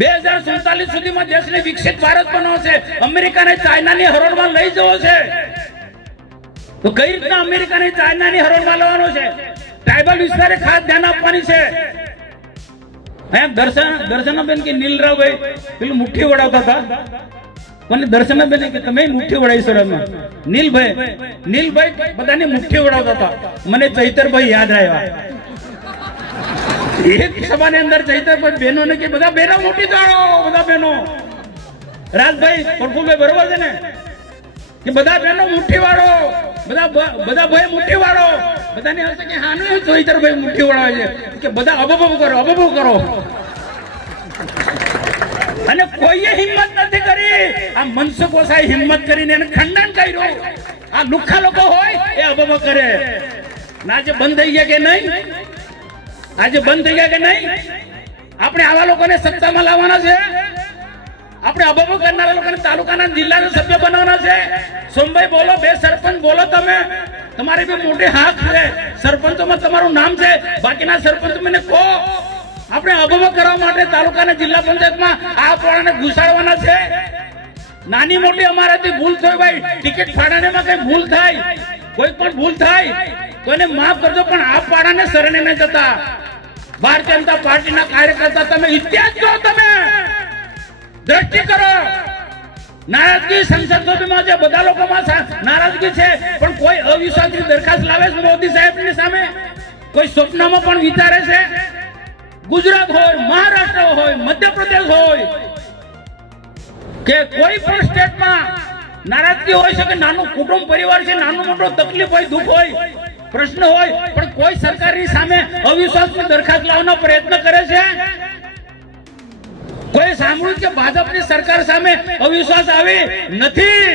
2047 સુધીમાં દેશને વિકસિત ભારત બનાવવો છે, અમેરિકાને ચાઇનાની હરોળમાં લઈ જવો છે. તો કઈ રીતના અમેરિકાને ચાઇનાની હરોળમાં લેવાનો છે? ટ્રાઇબલ વિસ્તારે ખાસ ધ્યાન આપવાની છે. દર્શનાબેન કે નીલરાવભાઈ પેલું મુઠ્ઠી વડાવતા હતા, કોને? દર્શનાબેન કે તમે મુઠ્ઠી વડાવી સર? નીલભાઈ બધાને મુઠ્ઠી વડાવતા હતા. મને ચૈતરભાઈ યાદ આવ્યા. એક સભાની અંદર ચૈતરભાઈ બહેનો ને કે બધા બહેનો મોટી જાણો, બધા બહેનો. રાજભાઈ પ્રફુલભાઈ બરોબર છે ને કે બધા બહેનો મુઠ્ઠી વાળો, બધા ભાઈ મુઠ્ઠી વાળો. બધાને હશે કે હાનું ચૈતરભાઈ મુઠ્ઠી વડાવે છે કે બધા અબબો કરો. અને કોઈએ હિંમત નથી કરી. આ મનસુખ વસાઈ હિંમત કરીને એને ખંડન કર્યું. આ લુખ્ખા લોકો હોય એ અબબો કરે. આજે બંધ થઈ ગયા કે નહીં? આજે બંધ થઈ ગયા કે નહીં? આપણે આવા લોકોને સત્તામાં લાવવાના છે. આપણે અબબો કરનારા લોકોને તાલુકાના જિલ્લાના સભ્ય બનાવવાના છે. સોમભાઈ બોલો, બે સરપંચ બોલો. તમે તમારી બી મોટી હાક છે. સરપંચોમાં તમારું નામ છે, બાકીના સરપંચ મને કહો. આપણે અબબો કરવા માટે તાલુકાના જિલ્લા પંચાયતમાં આ પોળાને ઘુસાડવાના છે. નાની મોટી અમારાથી ભૂલ થઈ ભાઈ, ટિકિટ ફાળવણીમાં કઈ ભૂલ થાય, કોઈ પણ ભૂલ થાય તો એને માફ કરજો, પણ આ પાડાને શરણે ન જતા. ભારતીય જનતા પાર્ટીના કાર્યકર્તા તમે ઇતિહાસ જો, તમે દ્રષ્ટિ કરો. નારાજગી સંસદ સભ્યમાં છે, બધા લોકોમાં નારાજગી છે, પણ કોઈ અવિશ્વાસની દરખાસ્ત લાવે છે મોદી સાહેબની સામે? કોઈ સ્વપ્નમાં પણ વિચારે છે? ગુજરાત હોય, મહારાષ્ટ્ર હોય, મધ્યપ્રદેશ હોય કે કોઈ પણ સ્ટેટમાં નારાજગી હોય છે કે નાનું કુટુંબ પરિવાર છે, નાનું મોટો તકલીફ હોય, દુઃખ હોય, પ્રશ્ન હોય, પણ કોઈ સરકારની સામે અવિશ્વાસની દરખાસ્ત લાવવાનો પ્રયત્ન કરે છે? કોઈ સાંભળ્યું કે ભાજપની સરકાર સામે અવિશ્વાસ આવી નથી?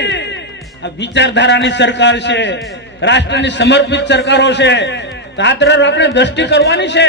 આ વિચારધારાની સરકાર છે, રાષ્ટ્રની સમર્પિત સરકારો છે. તો આ તરફ આપણે દ્રષ્ટિ કરવાની છે.